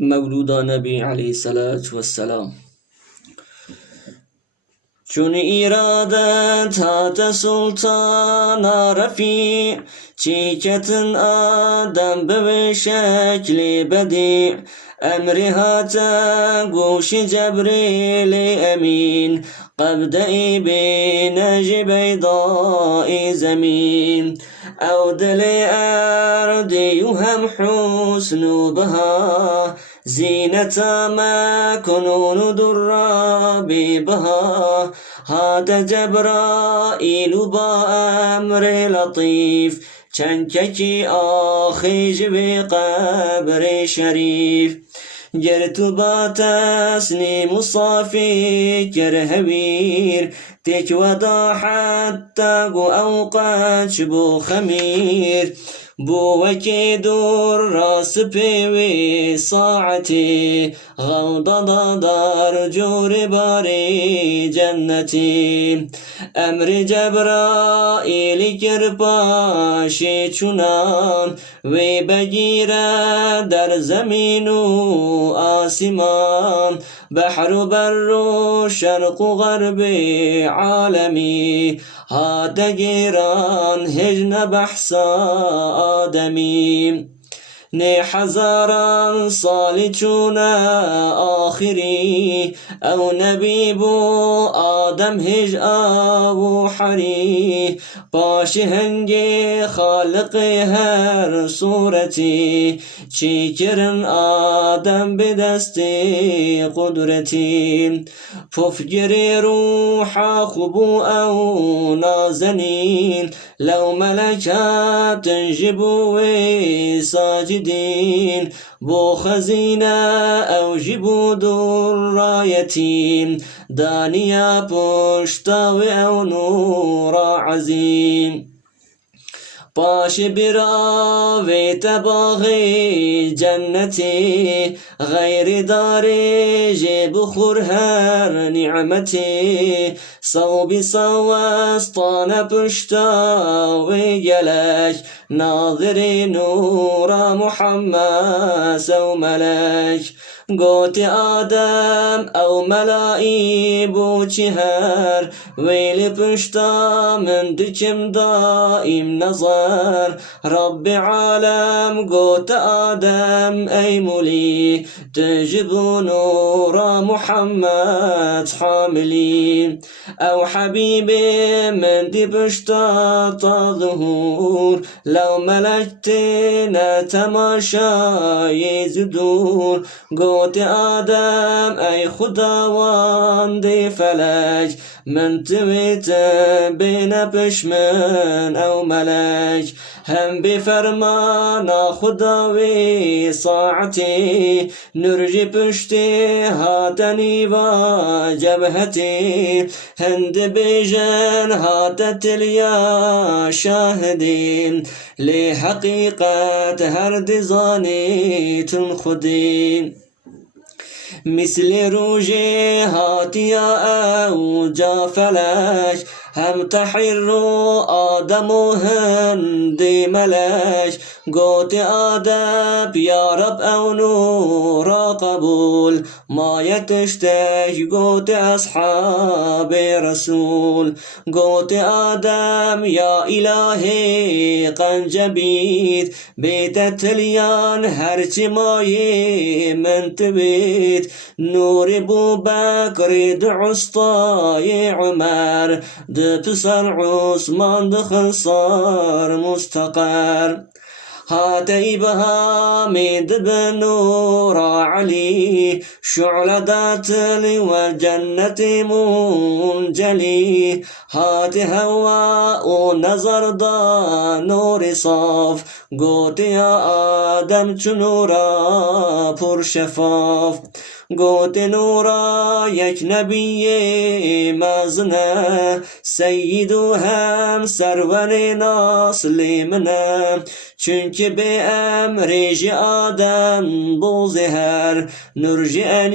مولودا نبی علیه الصلاة والسلام. چون ایرادت هات سلطان رفیع چیکتن آدم به شکل بدیع امری هات گوش جبریل امین قبضی بین بیضاء زمین او دل اردی و هم حسن و بها زینت ما کنون در بها هات جبرائیل با امر لطیف چنککی آخیج به قبر شریف گرت با تسنیم صافی کرهویر تک ودا حتی گو اوقاتش بو خمیر بو وکی دور راس پیوی ساعتی غوضا دار جور باری جنتی امر جبرائیل کرپاشی چونان وی بگیره در زمین و آسمان بحر و بر و شرق و غرب عالمی هات گیران هجن بحث آدمی نی هزاران سال چون آخری او نبی بو آدم هج آو حری پاش هنگ خالق هر صورتی چی کرن آدم بدست قدرتی پفگری روحا خبو او نازنین لو ملکات جبو ساجدين بو خزينة أو جبو درايتين دانيا پشتاوي أو نورا عزيم باش براوي تباغي جنتي غير داري جيب خور هر نعمتي صوبي سوستان پشتاوي جلش ناظري نور محمد سو ملك قوت آدم او ملائي بو چهر ويل پشتا من دكم دائم نظر رب عالم قوت آدم اي مولي تجب نور محمد حاملي او حبيبي من دي پشتا ظهور لو ملكتنا تماشاي زدور قوت آدم ای خداوند فلک من تویت بین پشمن او ملک هم بفرمان خداوی ساعتی نرجی پشتی هاتنی و جبهتی هند بیجن هاتت لیا شاهدین لی حقیقت هر دزانی تن خودین مثل روجي هاتيا أو جا فلاش هم تحر آدم هندي ملاش قوت آدب يا رب أو نور قبول ما يتشتاش قوت أصحاب رسول قوت آدم يا إلهي قنجبيت بيت تليان هرچ ماي من تبيت نور بو بكر دعسطاي عمر دبصر عثمان دخل صار مستقر هاتي بهامد بنور علي شعلة والجنة منجلي هات هواء نظر دا نور صاف قوت يا آدم چنورا پر شفاف قوت نورا یک نبی مزنه سید و هم سرور نسل منه چونکه به امر آدم بوزهر نرجع